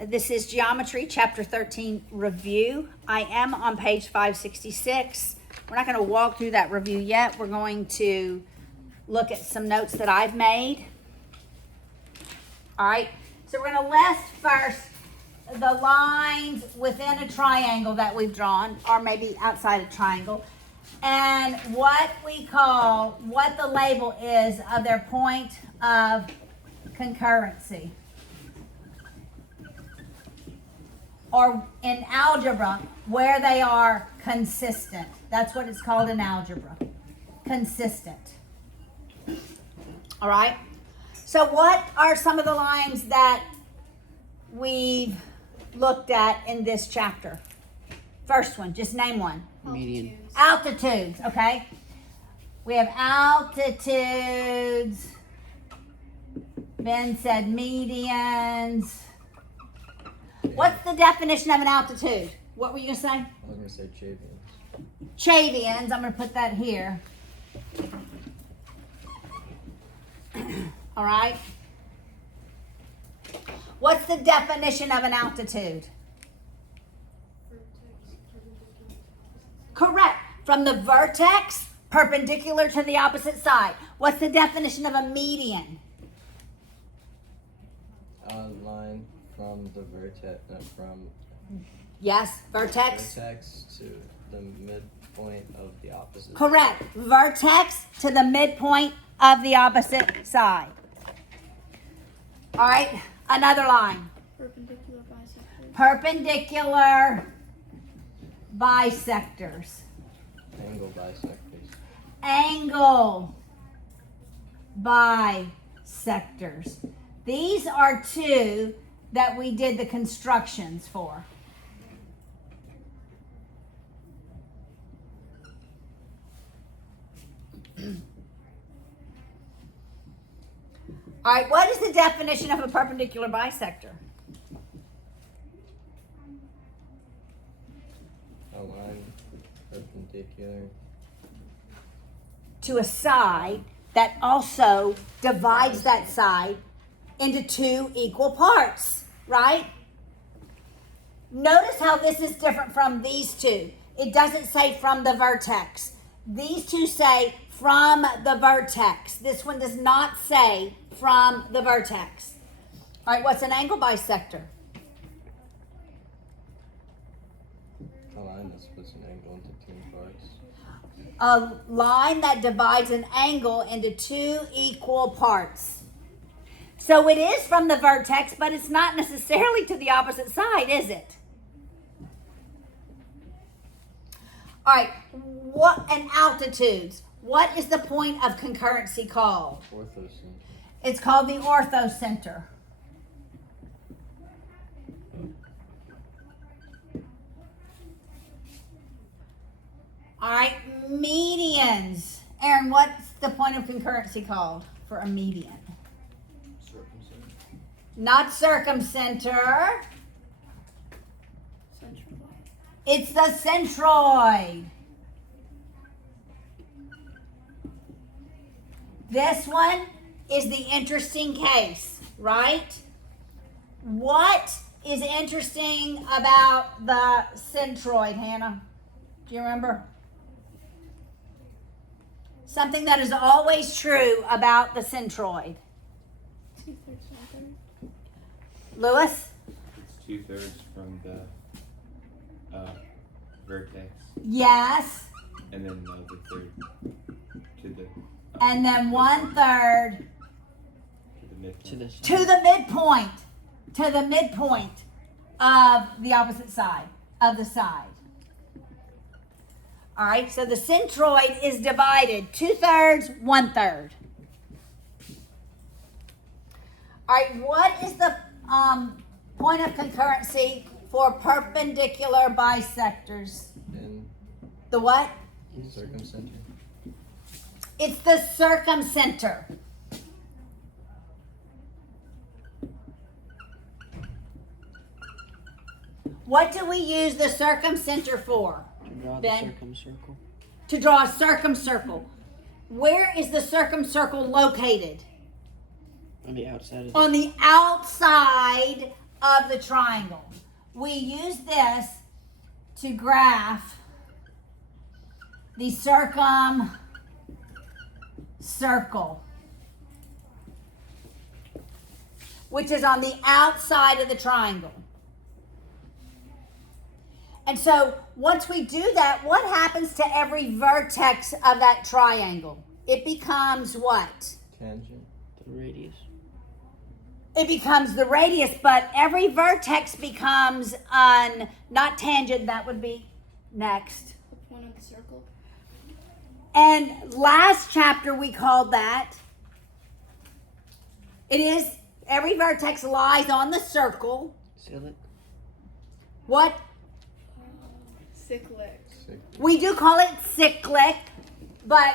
This is Geometry, Chapter 13 review. I am on page 566. We're not going to walk through that review yet. We're going to look at some notes that I've made. All right, so we're going to list first the lines within a triangle that we've drawn, or maybe outside a triangle, and what the label is of their point of concurrency. Or in algebra, where they are consistent. That's what it's called in algebra. Consistent. All right? So what are some of the lines that we've looked at in this chapter? First one, just name one. Median. Altitudes, okay? We have altitudes. Ben said medians. What's the definition of an altitude? What were you going to say? I was going to say Chavians. Chavians. I'm going to put that here. All right. What's the definition of an altitude? Correct. From the vertex, perpendicular to the opposite side. What's the definition of a median? Line from the vertex, Yes, vertex. vertex to the midpoint of the opposite. Correct. Vertex to the midpoint of the opposite side. All right, another line. Perpendicular bisectors. Perpendicular bisectors. Angle bisectors. Angle bisectors. These are two that we did the constructions for. All right, what is the definition of a perpendicular bisector? A line perpendicular. To a side that also divides that side into two equal parts, right? Notice how this is different from these two. It doesn't say from the vertex. These two say from the vertex. This one does not say from the vertex. All right, what's an angle bisector? A line that splits an angle into two parts. A line that divides an angle into two equal parts. So it is from the vertex, but it's not necessarily to the opposite side, is it? All right, and altitudes. What is the point of concurrency called? Orthocenter. It's called the orthocenter. All right, medians. Aaron, what's the point of concurrency called for a median? Circumcenter. Not circumcenter. Centroid. It's the centroid. This one is the interesting case, right? What is interesting about the centroid, Hannah? Do you remember? Something that is always true about the centroid. 2/3, 1/3. Lewis? It's 2/3 from the vertex, Yes. and then the other third to the And then 1/3 midpoint. To this. to the midpoint. To the midpoint of the opposite side, of the side. All right, so the centroid is divided 2/3, 1/3. All right, what is the point of concurrency for perpendicular bisectors? And The what? circumcenter. It's the circumcenter. What do we use the circumcenter for? To draw the Ben? circumcircle. To draw a circumcircle. Where is the circumcircle located? On the outside of the On the outside of the triangle. We use this to graph the circle, which is on the outside of the triangle. And so once we do that, what happens to every vertex of that triangle? It becomes what? Tangent. The radius. It becomes the radius, but every vertex becomes not tangent, that would be next. The point of the circle. And last chapter we called that, every vertex lies on the circle. Cyclic. What? Cyclic. We do call it cyclic, but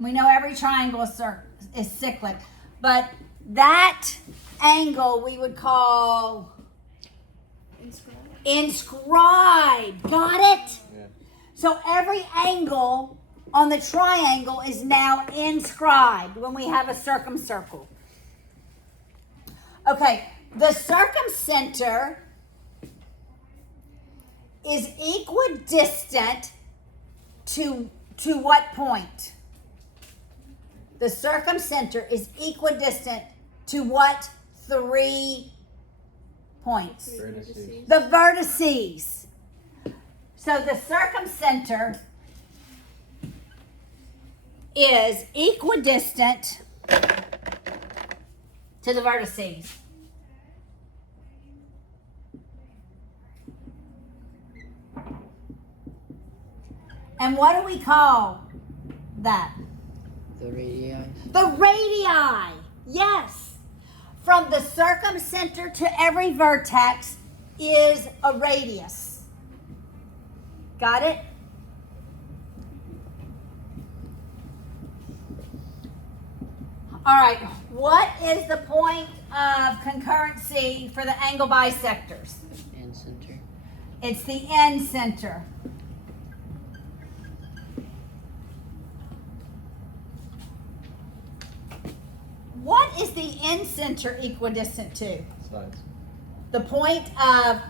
we know every triangle is cyclic. But that angle we would call inscribed. Got it? Yeah. So every angle on the triangle is now inscribed when we have a circumcircle. Okay, the circumcenter is equidistant to what point? The circumcenter is equidistant to what 3 points? Vertices. The vertices. So the circumcenter is equidistant to the vertices. And what do we call that? The radii. The radii. Yes. From the circumcenter to every vertex is a radius. Got it? All right. What is the point of concurrency for the angle bisectors? And center. It's the end center. What is the end center equidistant to? Sides. The point of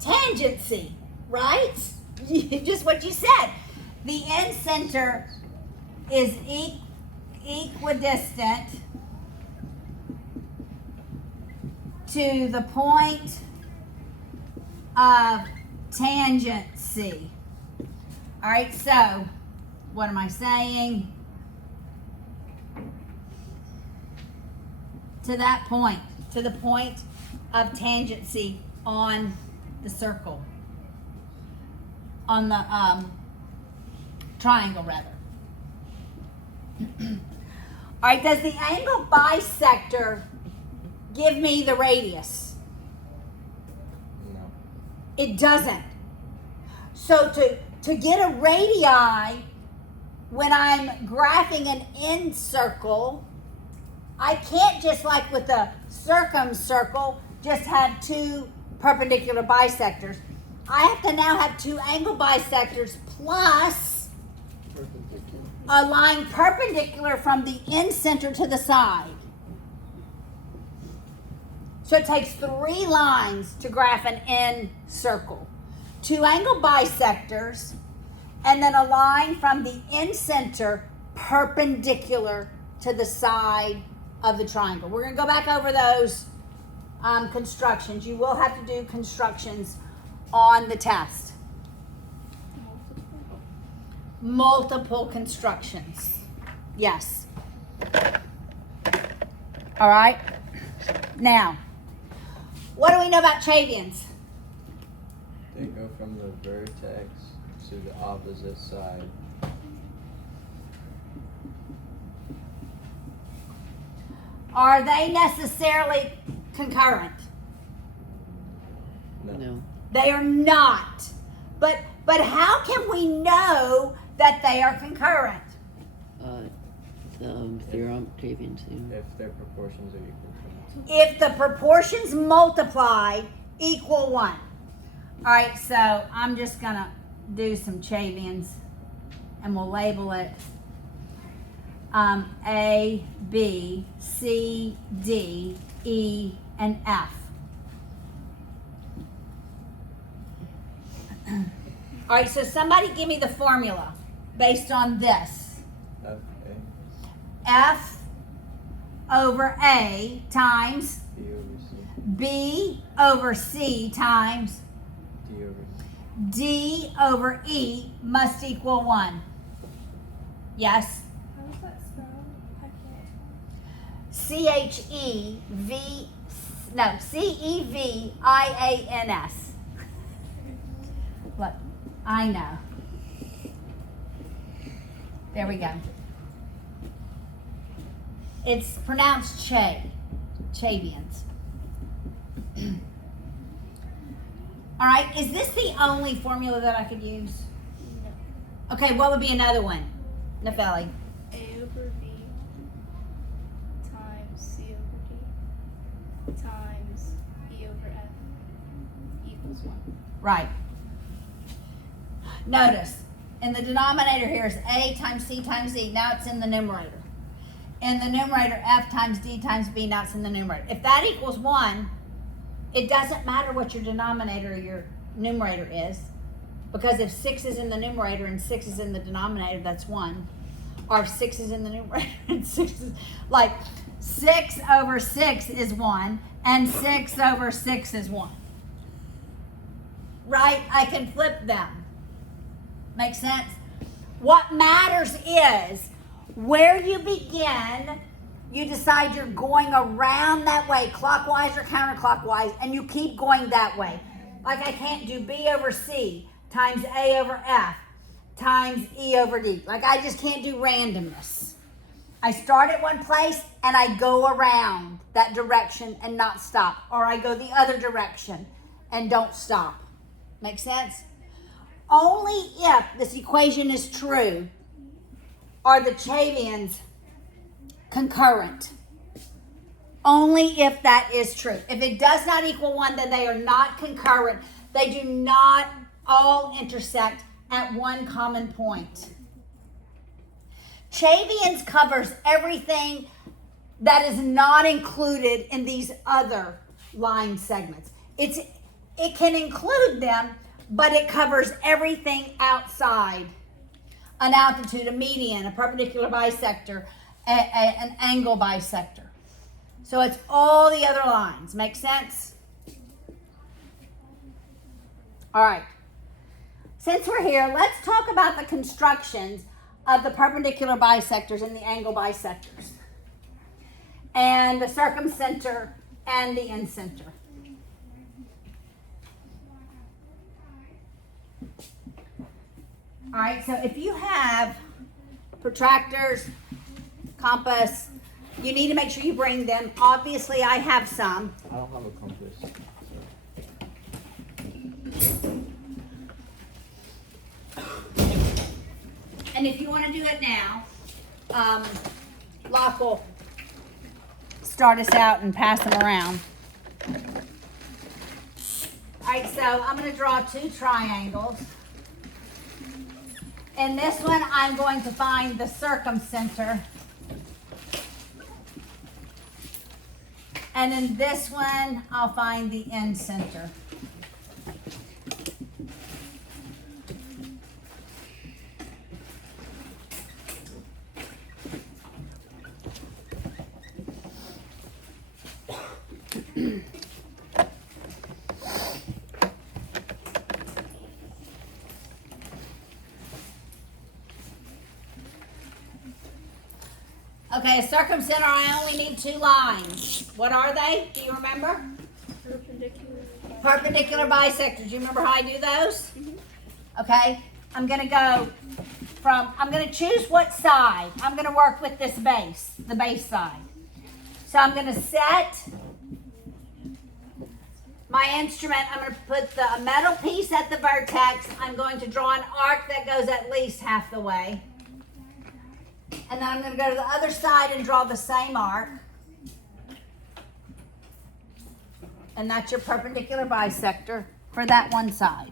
tangency, right? Just what you said. The end center is equidistant to the point of tangency. All right, so what am I saying? To that point, to the point of tangency on the circle, on the triangle rather. All right, does the angle bisector give me the radius? No. It doesn't. So to get a radii when I'm graphing an end circle, I can't just like with the circumcircle just have two perpendicular bisectors. I have to now have two angle bisectors plus Perpendicular. a line perpendicular from the end center to the side. So it takes 3 lines to graph an end circle. 2 angle bisectors, and then a line from the end center perpendicular to the side of the triangle. We're going to go back over those constructions. You will have to do constructions on the test. Multiple constructions. Yes. All right. Now, what do we know about Chavians? They go from the vertex to the opposite side. Are they necessarily concurrent? No. They are not. But how can we know that they are concurrent? The theorem, Chavian theorem. If their proportions are equal. If the proportions multiplied equal 1. All right, so I'm just going to do some Chavians and we'll label it. A, B, C, D, E, and F. All right, so somebody give me the formula based on this. F F over A times A, B over C, B over C times D over D over E must equal 1. Yes? How is that spelled? I can't. Cevians. Look, I know. There we go. It's pronounced Chavians. All right, is this the only formula that I could use? No. Okay, what would be another one? Nefeli. A over B times C over D times E over F equals 1. Right. Notice, in the denominator here is A times C times E. Now it's in the numerator. In the numerator, F times D times B. Now it's in the numerator. If that equals 1, it doesn't matter what your denominator or your numerator is. Because if 6 is in the numerator and 6 is in the denominator, that's 1. Or if 6 is in the numerator and 6 is... Like, 6 over 6 is 1. And 6 over 6 is 1. Right? I can flip them. Make sense? What matters is where you begin, you decide you're going around that way, clockwise or counterclockwise, and you keep going that way. Like I can't do B over C times A over F times E over D. Like I just can't do randomness. I start at one place and I go around that direction and not stop. Or I go the other direction and don't stop. Make sense? Only if this equation is true are the Chavians concurrent. Only if that is true. If it does not equal 1, then they are not concurrent. They do not all intersect at one common point. Chavians covers everything that is not included in these other line segments. It can include them, but it covers everything outside. An altitude, a median, a perpendicular bisector, an angle bisector. So it's all the other lines. Make sense? All right. Since we're here, let's talk about the constructions of the perpendicular bisectors and the angle bisectors. And the circumcenter and the incenter. All right, so if you have protractors, compass, you need to make sure you bring them. Obviously, I have some. I don't have a compass. And if you want to do it now, Locke will start us out and pass them around. All right, so I'm going to draw 2 triangles. In this one, I'm going to find the circumcenter. And in this one, I'll find the incenter. Okay, a circumcenter, I only need 2 lines. What are they? Do you remember? Perpendicular. Perpendicular bisectors. Do you remember how I do those? Okay, I'm going to choose what side. I'm going to work with this base, the base side. So I'm going to set my instrument. I'm going to put the metal piece at the vertex. I'm going to draw an arc that goes at least half the way. And then I'm going to go to the other side and draw the same arc. And that's your perpendicular bisector for that one side.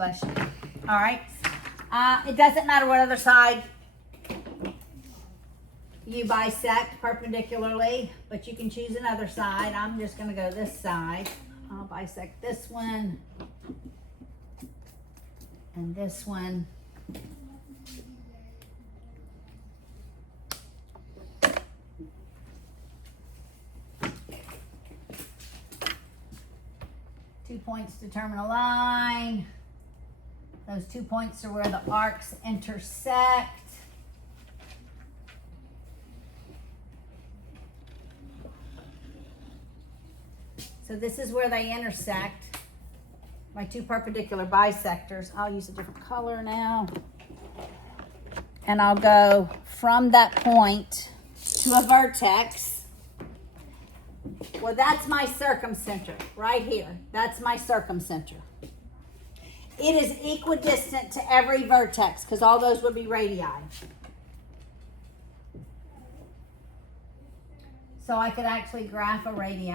bless you. All right. It doesn't matter what other side you bisect perpendicularly, but you can choose another side. I'm just going to go this side. I'll bisect this one and this one. Two points determine a line. Those 2 points are where the arcs intersect. So this is where they intersect. My two perpendicular bisectors. I'll use a different color now. And I'll go from that point to a vertex. Well, that's my circumcenter right here. That's my circumcenter. It is equidistant to every vertex because all those would be radii. So I could actually graph a radii.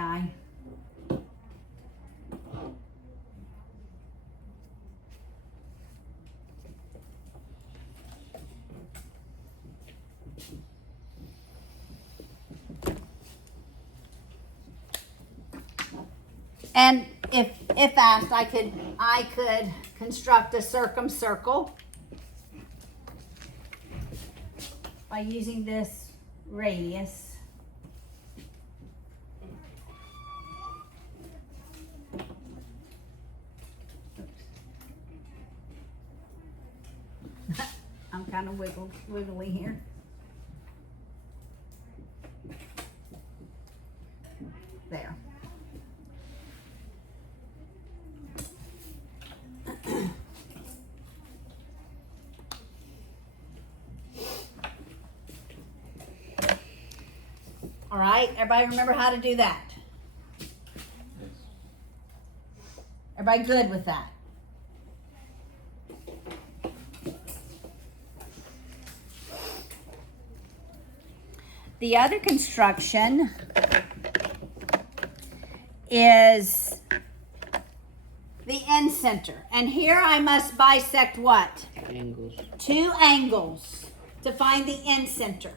And if asked, I could construct a circumcircle by using this radius. I'm kind of wiggly here. There. All right, everybody remember how to do that? Yes. Everybody good with that? The other construction is the end center. And here I must bisect what? Angles. 2 angles to find the end center.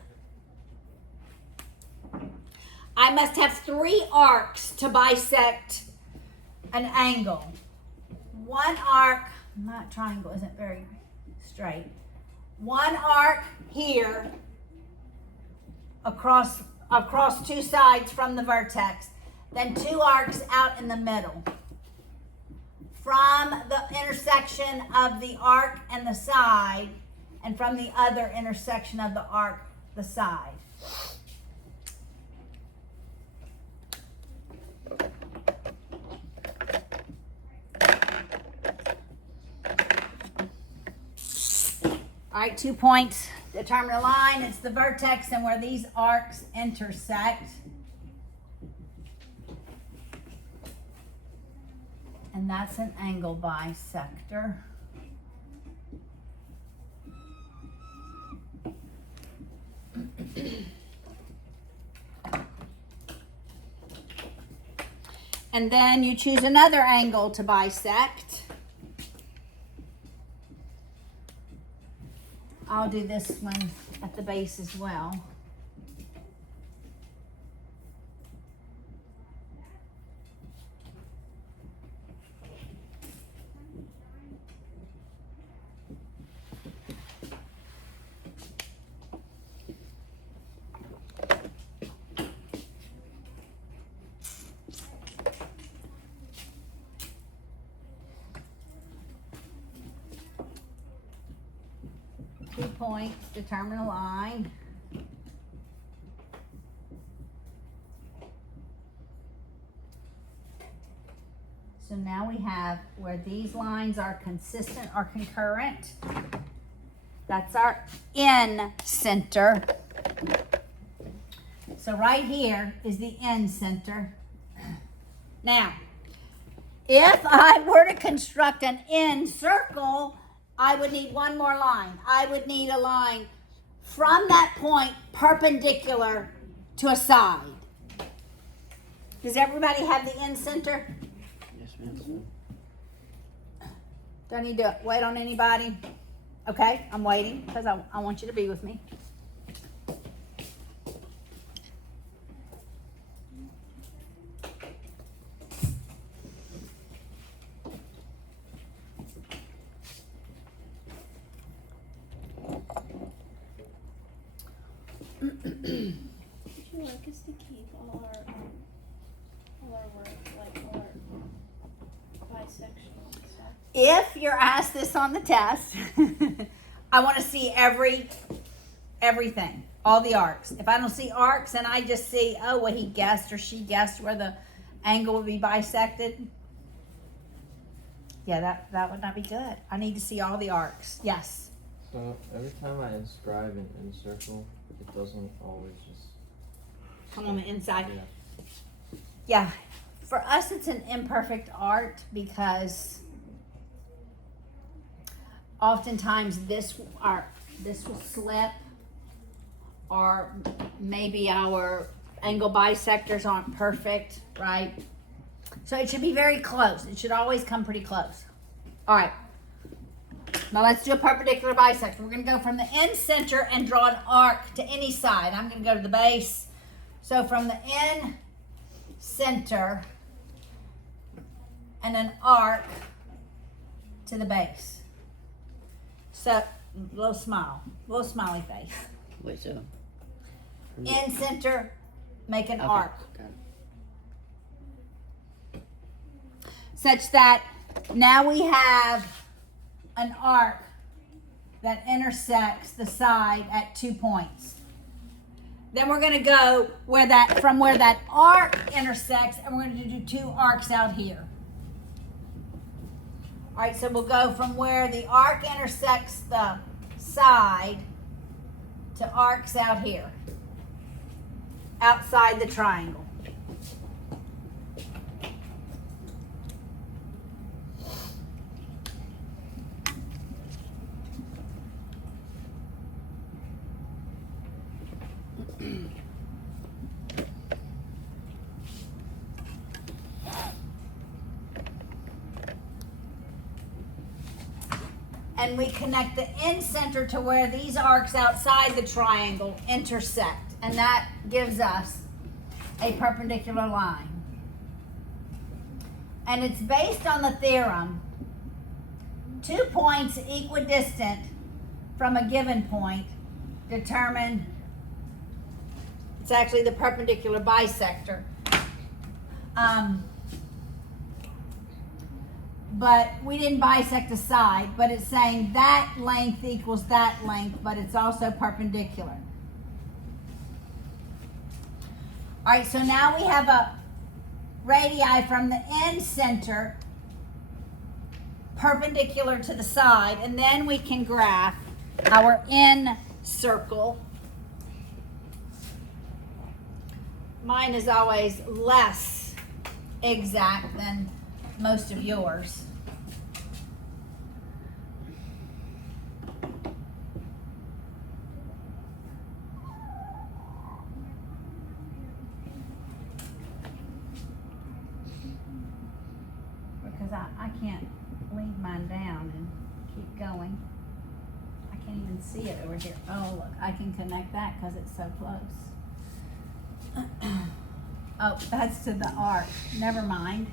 I must have 3 arcs to bisect an angle. One arc, my triangle isn't very straight. One arc here across 2 sides from the vertex. Then 2 arcs out in the middle. From the intersection of the arc and the side, and from the other intersection of the arc, the side. All right, 2 points determine a line. It's the vertex and where these arcs intersect. And that's an angle bisector. And then you choose another angle to bisect. I'll do this one at the base as well. Points determine a line. So now we have where these lines are consistent or concurrent. That's our end center. So right here is the end center. Now, if I were to construct an end circle, I would need one more line. I would need a line from that point perpendicular to a side. Does everybody have the end center? Yes, ma'am. Do I need to wait on anybody? Okay, I'm waiting because I want you to be with me. Would you like us to keep all our work, like our bisection and stuff? If you're asked this on the test, I want to see everything, all the arcs. If I don't see arcs and I just see, oh, well, he guessed or she guessed where the angle would be bisected, yeah, that would not be good. I need to see all the arcs. Yes. So every time I inscribe an in-circle, it doesn't always just Come on the inside. Yeah. Yeah. For us, it's an imperfect art because oftentimes this will slip, or maybe our angle bisectors aren't perfect, right? So it should be very close. It should always come pretty close. All right. Now let's do a perpendicular bisection. We're going to go from the end center and draw an arc to any side. I'm going to go to the base. So from the end center and an arc to the base. So, little smile, little smiley face. Wait, so. End center, make an arc. Got it. Such that now we have an arc that intersects the side at 2 points. Then we're going to go from where that arc intersects, and we're going to do 2 arcs out here. All right, so we'll go from where the arc intersects the side to arcs out here, outside the triangle. And we connect the end center to where these arcs outside the triangle intersect. And that gives us a perpendicular line. And it's based on the theorem, 2 points equidistant from a given point determine, it's actually the perpendicular bisector. But we didn't bisect a side, but it's saying that length equals that length, but it's also perpendicular. All right, so now we have a radii from the end center perpendicular to the side, and then we can graph our end circle. Mine is always less exact than most of yours. Because I can't leave mine down and keep going. I can't even see it over here. Oh, look, I can connect that because it's so close. Oh, that's to the arc. Never mind.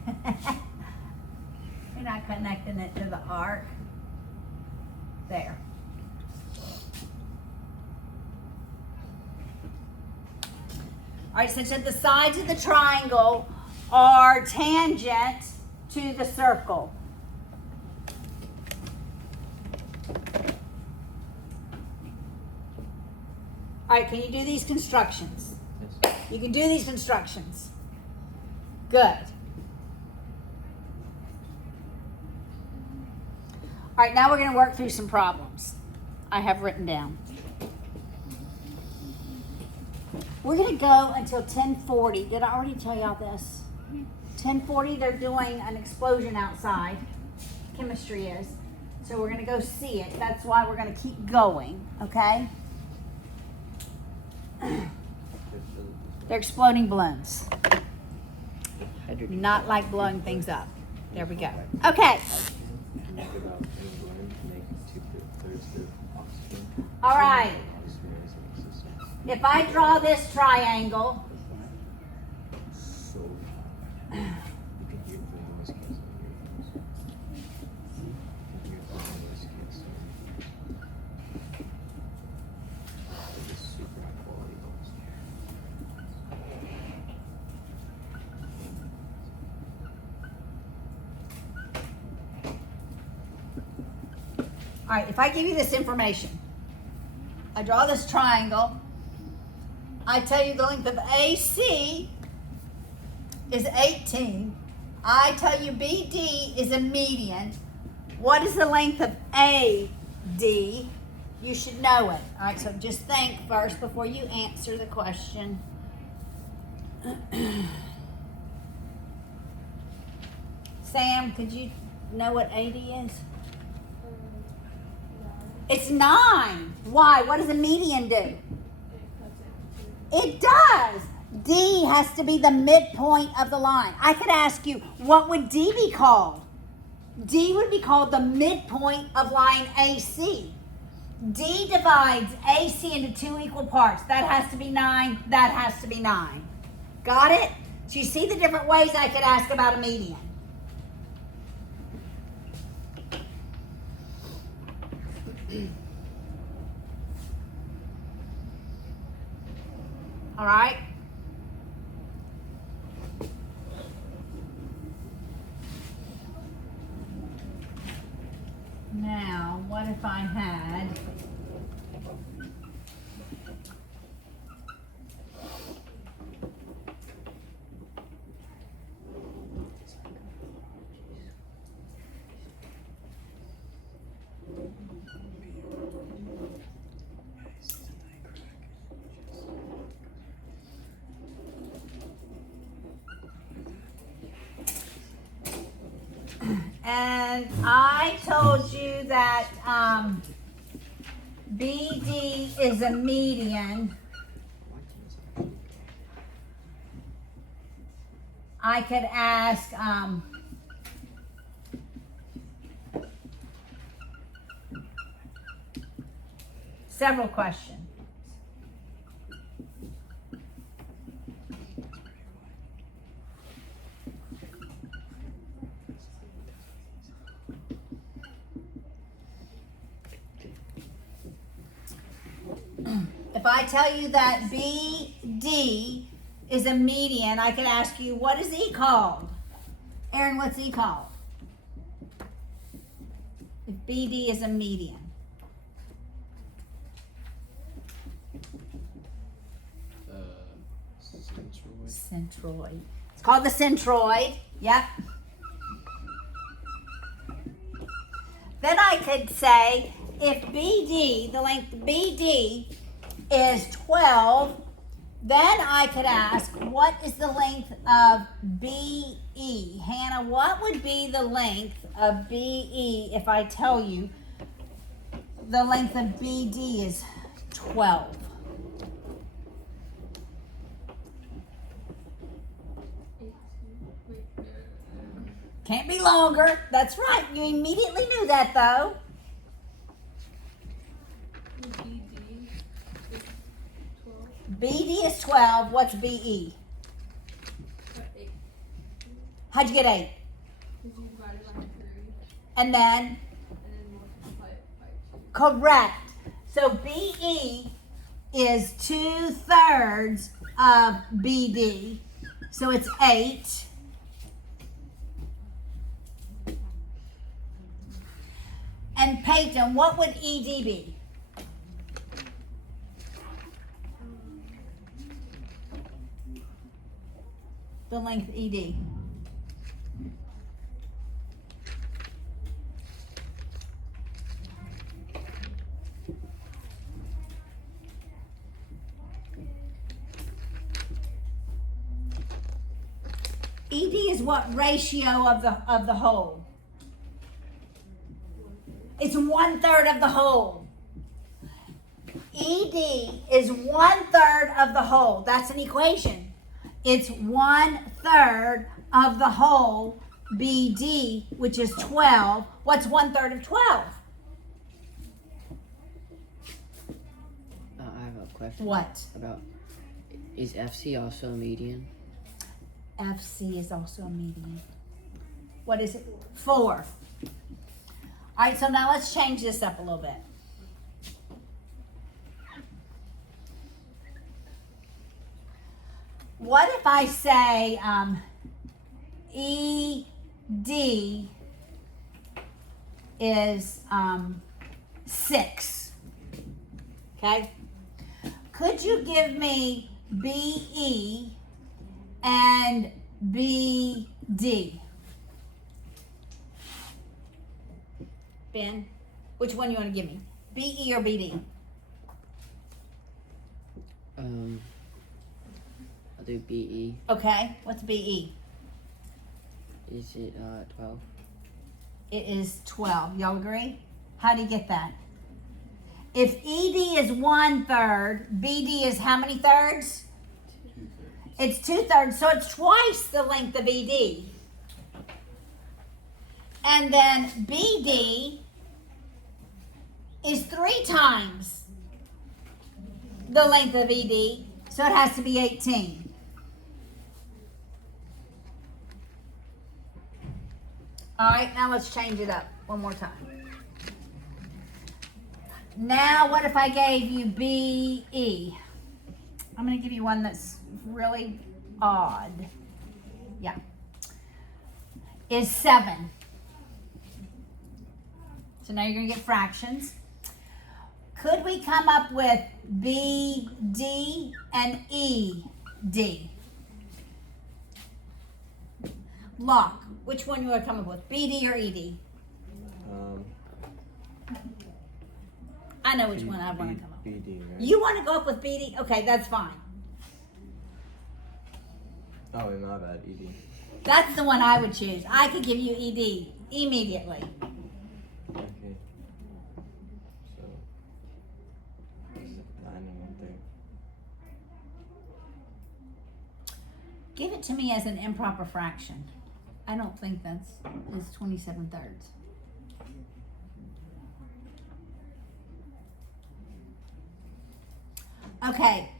You're not connecting it to the arc. There. All right, such that the sides of the triangle are tangent to the circle. All right, can you do these constructions? Yes. You can do these constructions. Good. All right, now we're going to work through some problems I have written down. We're going to go until 10:40. Did I already tell y'all this? 10:40, they're doing an explosion outside. Chemistry is. So we're going to go see it. That's why we're going to keep going, okay? They're exploding balloons. Hydrogen. Not like blowing things up. There we go. Okay. think about anyone making 2/3 of oxygen. All right. Oxygen is in existence. If I draw this triangle, So you can hear the noise canceling earphones. You can hear the noise canceling. It's super high quality noise. all right, if I give you this information, I draw this triangle, I tell you the length of AC is 18, I tell you BD is a median, what is the length of AD? You should know it. All right, so just think first before you answer the question. Sam, could you know what AD is? It's 9. Why? What does a median do? It does. D has to be the midpoint of the line. I could ask you, what would D be called? D would be called the midpoint of line AC. D divides AC into 2 equal parts. That has to be 9. That has to be 9. Got it? So you see the different ways I could ask about a median. All right. Now, what if I had and I told you that BD is a median, I could ask several questions. If I tell you that BD is a median, I can ask you, what is E called? Aaron, what's E called? If BD is a median. Centroid. It's called the centroid. Yep. Then I could say, if BD, the length BD is 12, then I could ask, what is the length of BE? Hannah, what would be the length of BE if I tell you the length of BD is 12? Can't be longer. That's right. You immediately knew that, though. BD is 12. What's BE? 8. How'd you get 8? Because you divided by 3 And then? and then multiply it by 2. Correct. So BE is 2/3 of BD. So it's 8. And Peyton, what would ED be? The length ED. ED is what ratio of the whole? It's 1/3 of the whole. ED is 1/3 of the whole. That's an equation. It's 1/3 of the whole BD, which is 12. What's 1/3 of 12? I have a question. What? About, is FC also a median? FC is also a median. What is it? 4. All right, so now let's change this up a little bit. What if I say ED is 6? Okay. Could you give me BE and BD? Ben, which one you want to give me? BE or BD? I'll do BE. Okay, what's BE? Is it 12? It is 12. Y'all agree? How do you get that? If ED is 1/3, BD is how many thirds? 2/3. It's 2/3, so it's twice the length of ED. And then BD is 3 times the length of ED, so it has to be 18. All right, now let's change it up one more time. Now, what if I gave you BE? I'm going to give you one that's really odd. Yeah. Is 7. So now you're going to get fractions. Could we come up with BD and ED? Locke, which one you want to come up with? BD or ED? I know which one I want to come up with. BD, right? You want to go up with BD? Okay, that's fine. Oh, my bad, ED. That's the one I would choose. I could give you ED immediately. Okay. So, 9 and 1/3. Give it to me as an improper fraction. I don't think that's is 27 thirds. Okay.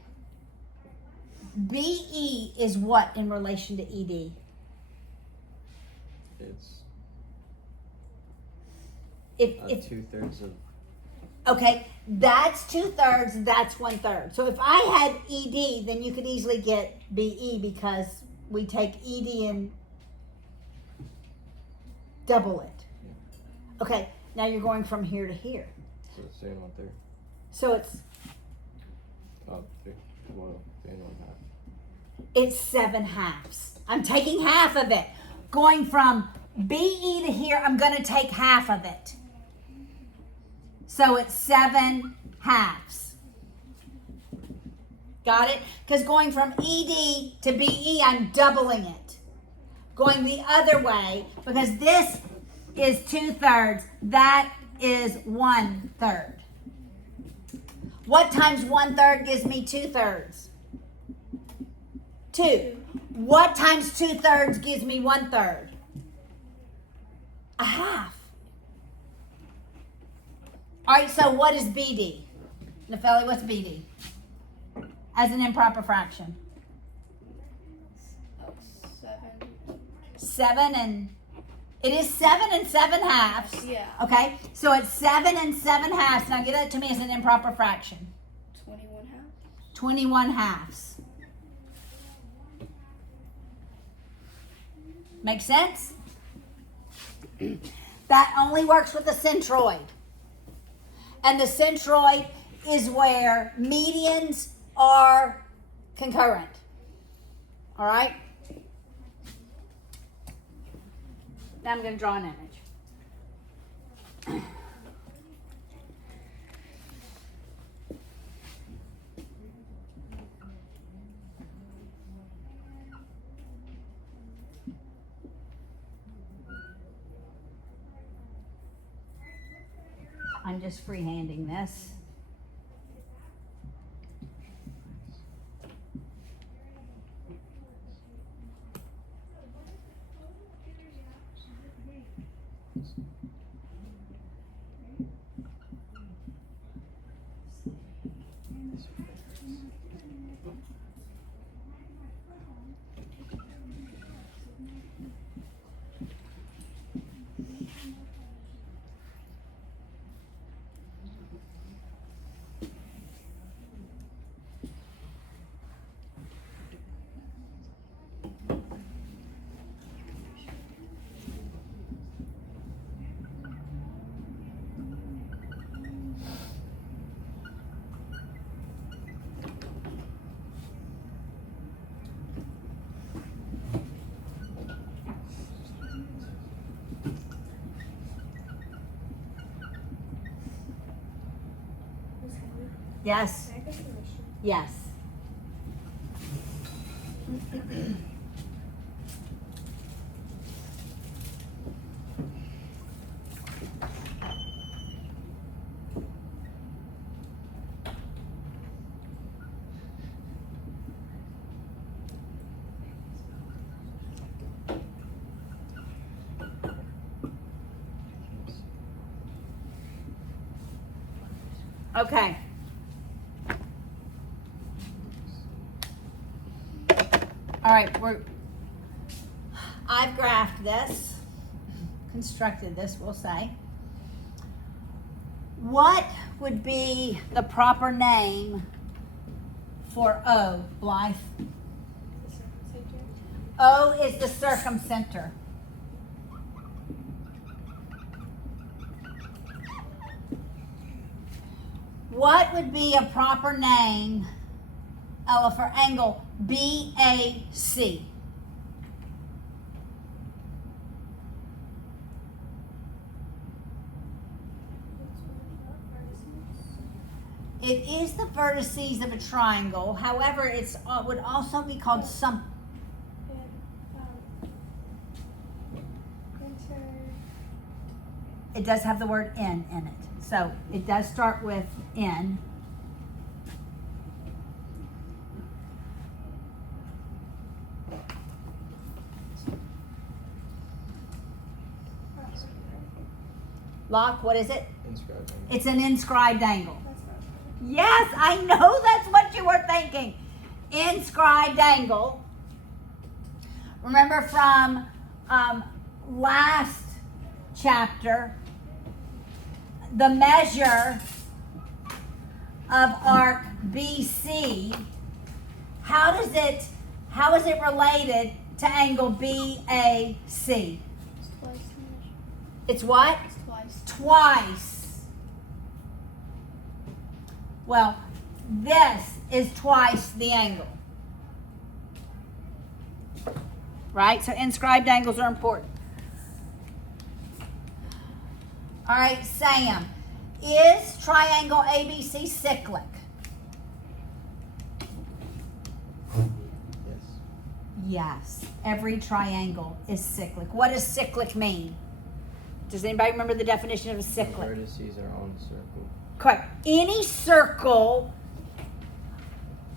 BE is what in relation to ED? It's If 2/3 of. okay, that's 2/3, that's 1/3. So if I had ED, then you could easily get BE because we take ED and double it. Okay, now you're going from here to here. So it's 3 and 1/3. So it's Oh, 3. Well, 3 and 1/2. it's 7 halves. I'm taking half of it. Going from BE to here, I'm going to take half of it. So it's 7 halves. Got it? Because going from ED to BE, I'm doubling it. Going the other way, because this is 2/3, that is 1/3. What times 1/3 gives me 2/3? 2. What times 2/3 gives me 1/3? A half. All right, so what is BD? Nefeli, what's BD? As an improper fraction. 7. 7 and, it is 7 and 7 halves. Yeah. Okay, so it's 7 and 7 halves. Now give that to me as an improper fraction. 21 half. 21 halves. Make sense? That only works with the centroid. And the centroid is where medians are concurrent. All right? Now I'm going to draw an image. I'm just freehanding this. Yes. Can I go to the mission? Yes. Okay. All right, I've graphed this, constructed this, we'll say. What would be the proper name for O, Blythe? The circumcenter. O is the circumcenter. What would be a proper name, Ella, for angle BAC? It is the vertices of a triangle. However, it's would also be called some. It does have the word in it, so it does start with in. Locke, what is it? Inscribed angle. It's an inscribed angle. That's not Yes, I know that's what you were thinking. Inscribed angle. Remember from last chapter, the measure of arc BC, how is it related to angle BAC? It's twice the measure. It's what? It's twice. Twice. Well, this is twice the angle. Right? So inscribed angles are important. All right, Sam. Is triangle ABC cyclic? Yes. Yes. Every triangle is cyclic. What does cyclic mean? Does anybody remember the definition of a The cyclic? vertices are on the circle. Correct. Any circle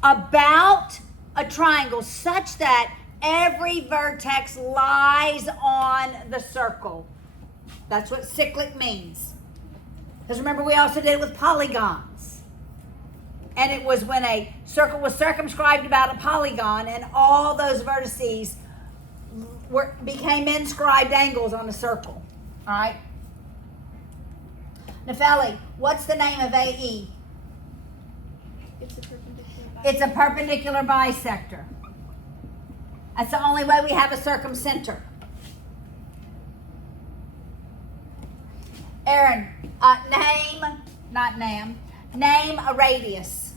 about a triangle such that every vertex lies on the circle. That's what cyclic means. Because remember, we also did it with polygons. And it was when a circle was circumscribed about a polygon and all those vertices became inscribed angles on the circle. All right? Nefeli, what's the name of AE? It's a perpendicular. It's a perpendicular bisector. That's the only way we have a circumcenter. Aaron, name a radius.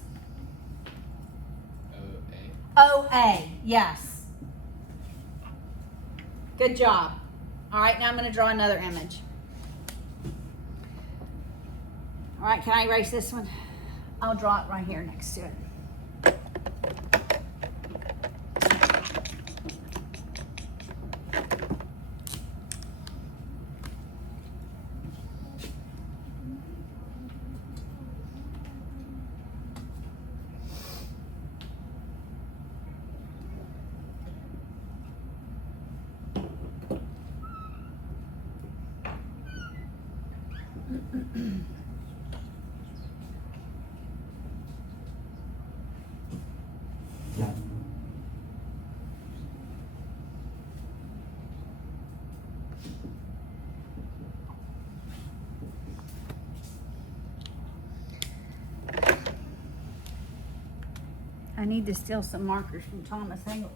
OA, yes. Good job. All right, now I'm going to draw another image. All right, can I erase this one? I'll draw it right here next to it. I need to steal some markers from Thomas Engel.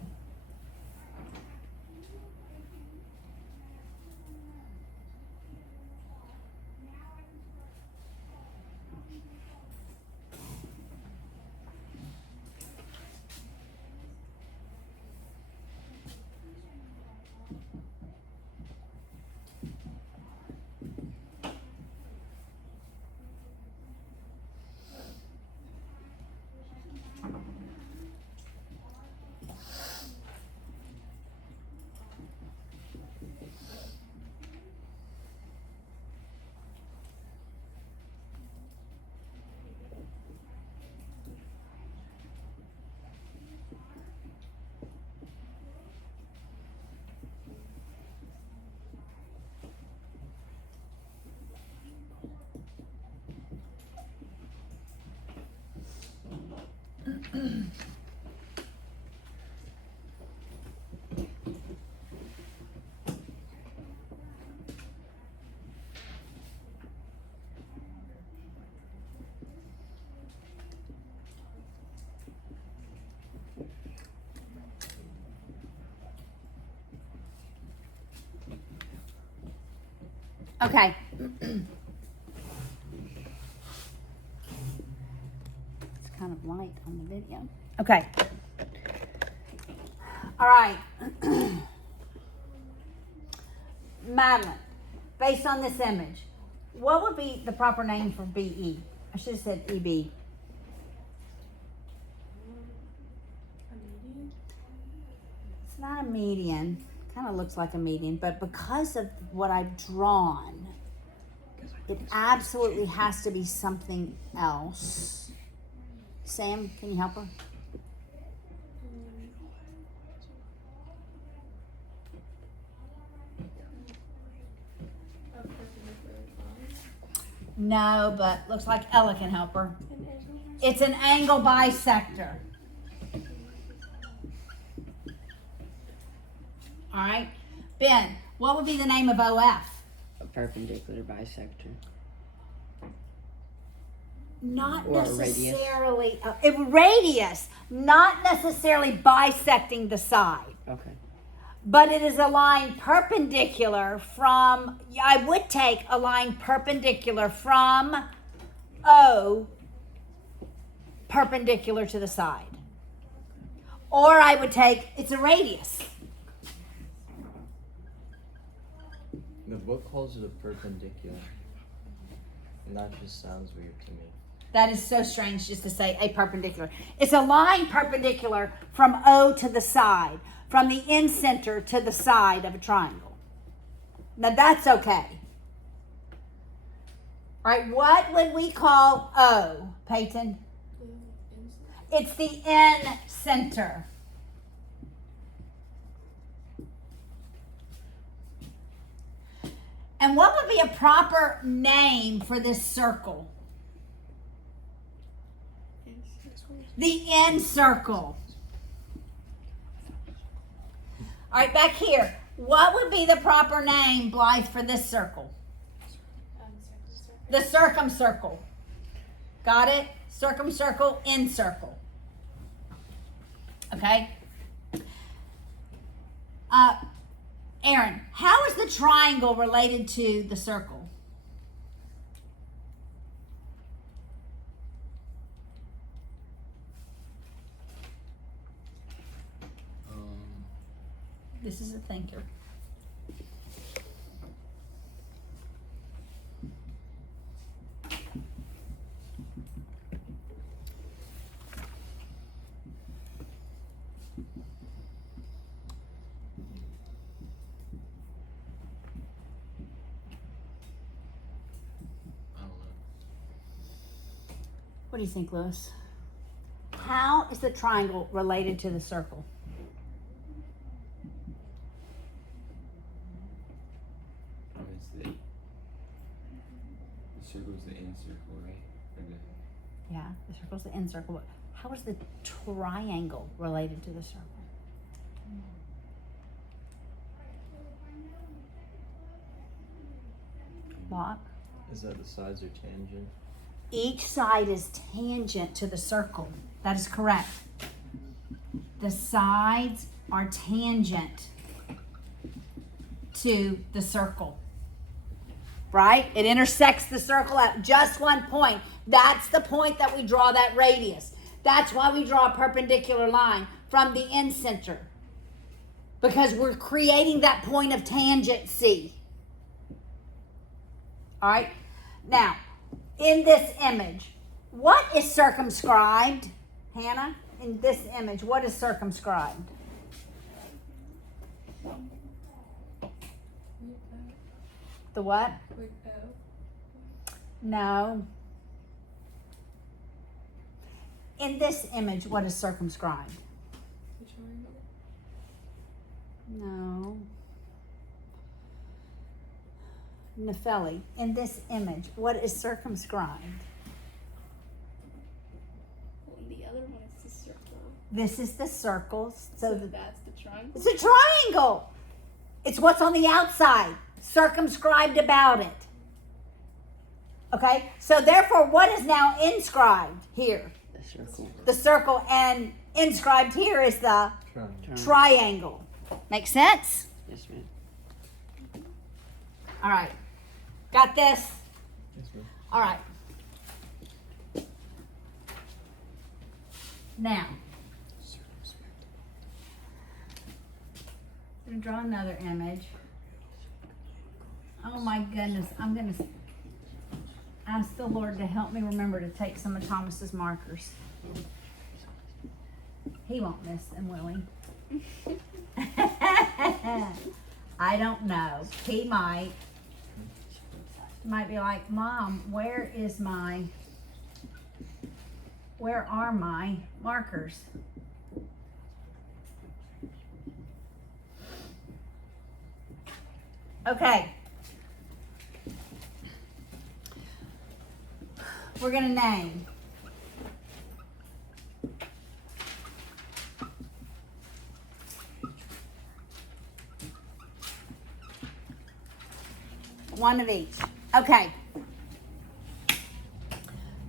Okay. It's kind of light on the video. Okay. All right. Madeline, based on this image, what would be the proper name for BE? I should have said EB. A median? It's not a median. Kind of looks like a median, but because of what I've drawn, it absolutely has to be something else. Sam, can you help her? A perpendicular line. No, but looks like Ella can help her. An angle. It's an angle bisector. All right. Ben, what would be the name of OF? A perpendicular bisector. Not Or a radius. necessarily radius, not necessarily bisecting the side, Okay. but it is a line perpendicular from, I would take a line perpendicular from O perpendicular to the side. Or I would take, it's a radius. The book calls it a perpendicular. And that just sounds weird to me. That is so strange just to say a perpendicular. It's a line perpendicular from O to the side, from the in center to the side of a triangle. Now that's okay. All right, what would we call O, Peyton? It's the in center. And what would be a proper name for this circle? The end circle. All right, back here. What would be the proper name, Blythe, for this circle? The circumcircle. Got it? Circumcircle, end circle. Okay? Aaron, how is the triangle related to the circle? This is a thinker. I don't know. What do you think, Lewis? How is the triangle related to the circle? It's the circle's the end circle, right? Or Yeah, the circle's the end circle. How is the triangle related to the circle? Lock. Is that the sides are tangent? Each side is tangent to the circle. That is correct. The sides are tangent to the circle. Right? It intersects the circle at just one point. That's the point that we draw that radius. That's why we draw a perpendicular line from the end center. Because we're creating that point of tangency. All right? Now, in this image, what is circumscribed? Hannah, in this image, what is circumscribed? The what? No. In this image, what is circumscribed? No. Nefeli, in this image, what is circumscribed? Well, the other one is the circle. This is the circle. So that's the triangle. It's a triangle. It's what's on the outside, circumscribed about it. Okay, so therefore, what is now inscribed here? The circle. The circle, and inscribed here is the Triangle. triangle. Make sense? Yes, ma'am. All right. Got this? Yes, ma'am. All right. Now, I'm going to draw another image. Oh my goodness. I'm going to ask the Lord to help me remember to take some of Thomas's markers. He won't miss them, will he? I don't know. He might. Might be like, Mom, where are my markers? Okay. We're gonna name. One of each. Okay.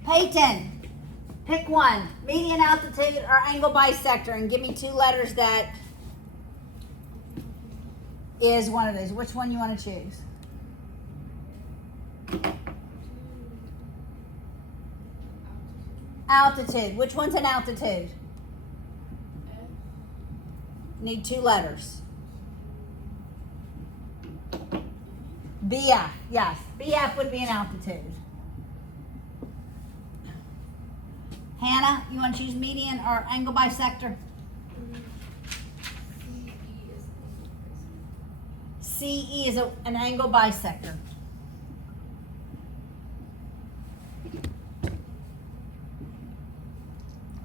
Peyton, pick one. Median, altitude, or angle bisector, and give me two letters that is one of those. Which one you want to choose? Altitude. Which one's an altitude? Need two letters. BF. Yes. BF would be an altitude. Hannah, you want to choose median or angle bisector? CE is an angle bisector.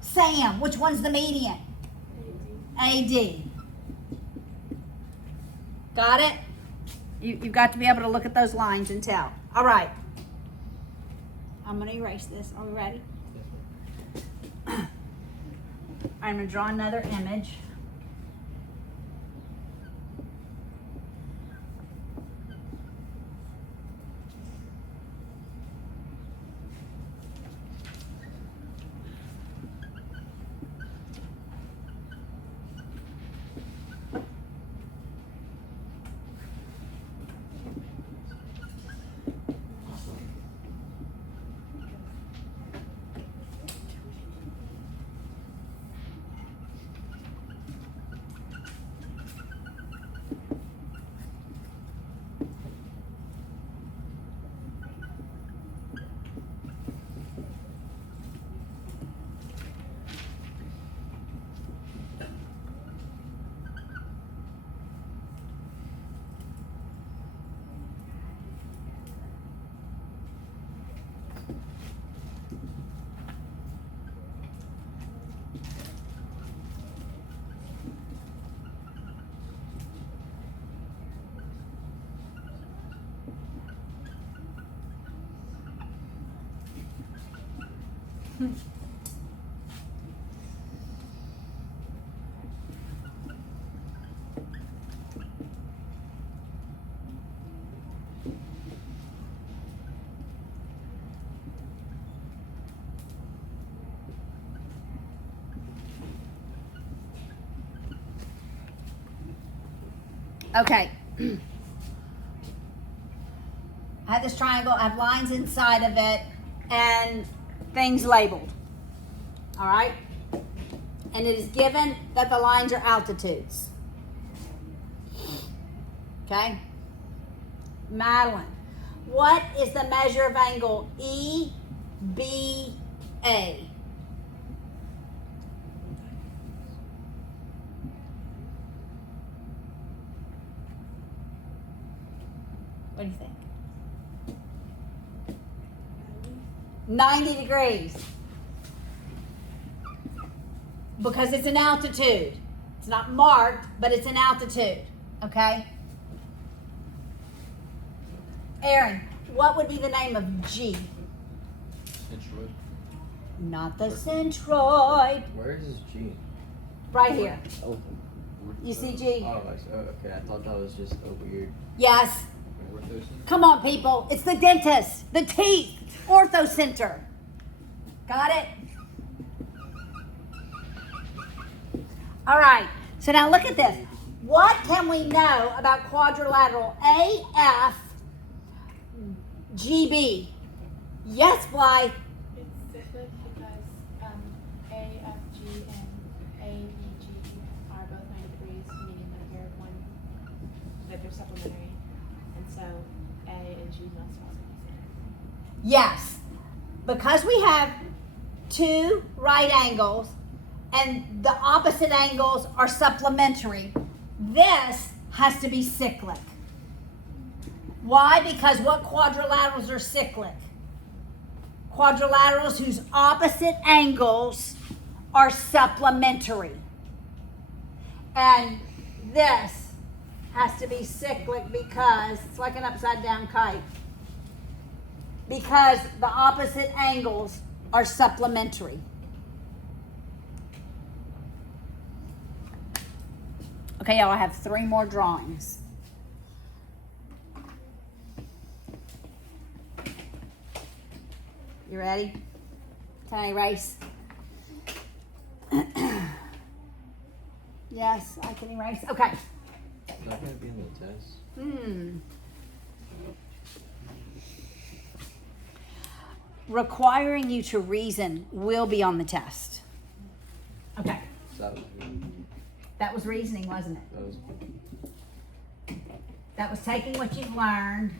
Sam, which one's the median? AD. Got it? You've got to be able to look at those lines and tell. All right. I'm going to erase this. Are we ready? I'm going to draw another image. Okay. I have this triangle, I have lines inside of it, and things labeled. All right? And it is given that the lines are altitudes. Okay? Madeline, what is the measure of angle EBA? What do you think? 90 degrees. Because it's an altitude. It's not marked, but it's an altitude. Okay? Aaron, what would be the name of G? Centroid. not the centroid. Where is this G? Right here. Oh. You see G? Oh, okay. I thought that was just a weird. Yes. Ortho. Come on, people. It's the dentist, the teeth, ortho center. Got it? All right. So now look at this. What can we know about quadrilateral AF GB? Yes, Blythe. It's cyclic because A, F, G, and A, E, G are both 90 degrees, meaning that they're supplementary, and so A and G must also be cyclic. Yes. Because we have two right angles and the opposite angles are supplementary, this has to be cyclic. Why? Because what quadrilaterals are cyclic? Quadrilaterals whose opposite angles are supplementary. And this has to be cyclic because it's like an upside down kite. Because the opposite angles are supplementary. Okay, y'all, I have 3 more drawings. You ready? Tiny erase. Yes, I can erase. Okay. Is that gonna be in the test? Requiring you to reason will be on the test. Okay. So that was That was reasoning, wasn't it? that was That was taking what you've learned.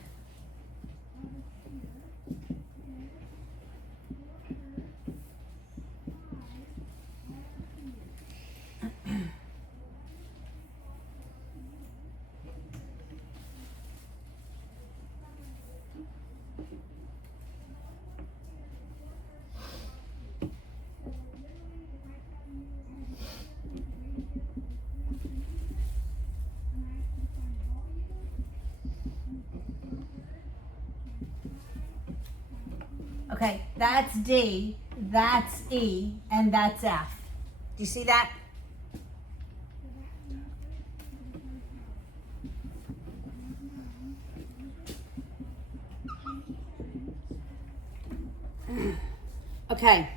Okay, that's D, that's E, and that's F. Do you see that? Okay.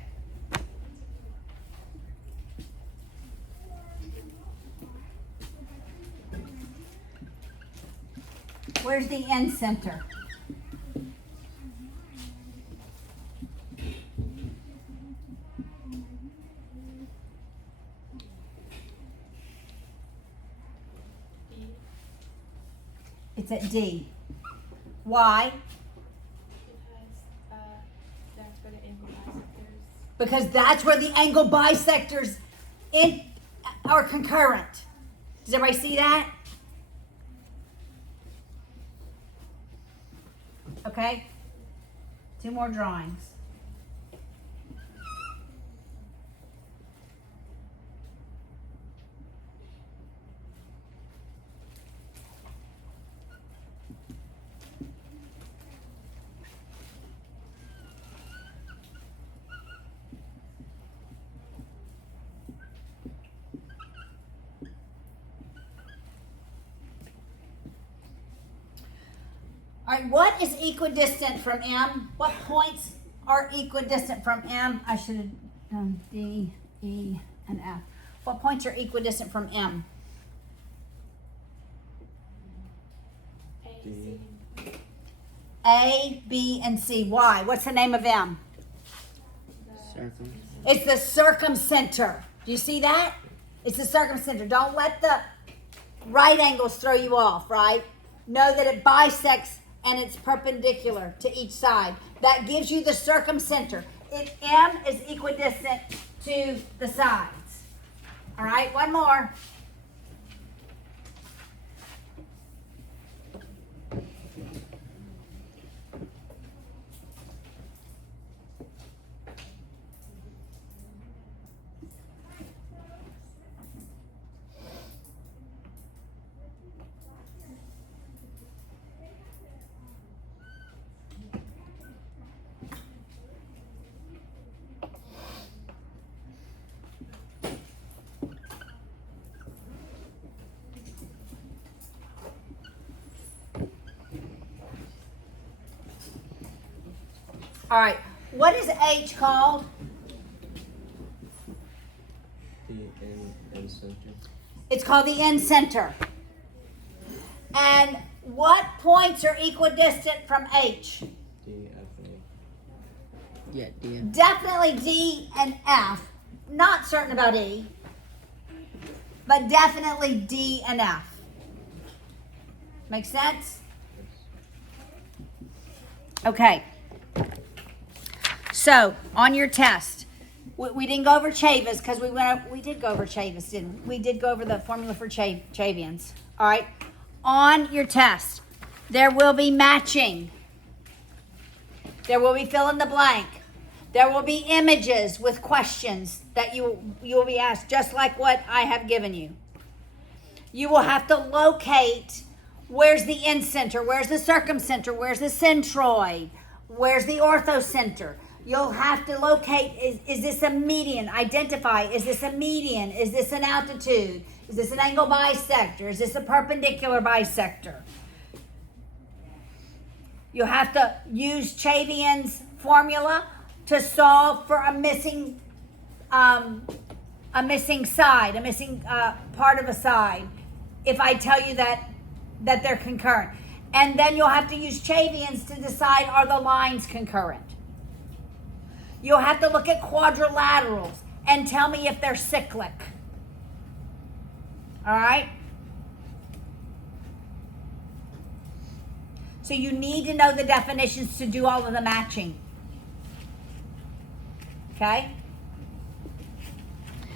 Where's the end center? It's at D. Why? Because that's where the angle bisectors. Because that's where the angle bisectors are concurrent. Does everybody see that? Okay. 2 more drawings. All right, what is equidistant from M? What points are equidistant from M? I should have done D, E, and F. What points are equidistant from M? A, C, A, B, and C. Why? What's the name of M? Circle. It's the circumcenter. Do you see that? It's the circumcenter. Don't let the right angles throw you off, right? Know that it bisects and it's perpendicular to each side. That gives you the circumcenter. M is equidistant to the sides. All right, one more. All right. What is H called? The end center. It's called the end center. And what points are equidistant from H? D, F, A. Yeah, D. Definitely D and F. Not certain about E, but definitely D and F. Make sense? Okay. So on your test, we didn't go over Chavis because we did go over Chavis, didn't we? We did go over the formula for Chavians. All right. On your test, there will be matching. There will be fill in the blank. There will be images with questions that you will be asked, just like what I have given you. You will have to locate where's the incenter, where's the circumcenter, where's the centroid, where's the orthocenter. You'll have to locate, is this a median? Identify, is this a median? Is this an altitude? Is this an angle bisector? Is this a perpendicular bisector? You'll have to use Chavian's formula to solve for a missing side, a missing part of a side. If I tell you that they're concurrent. And then you'll have to use Chavians to decide, are the lines concurrent? You'll have to look at quadrilaterals and tell me if they're cyclic. All right? So you need to know the definitions to do all of the matching. Okay?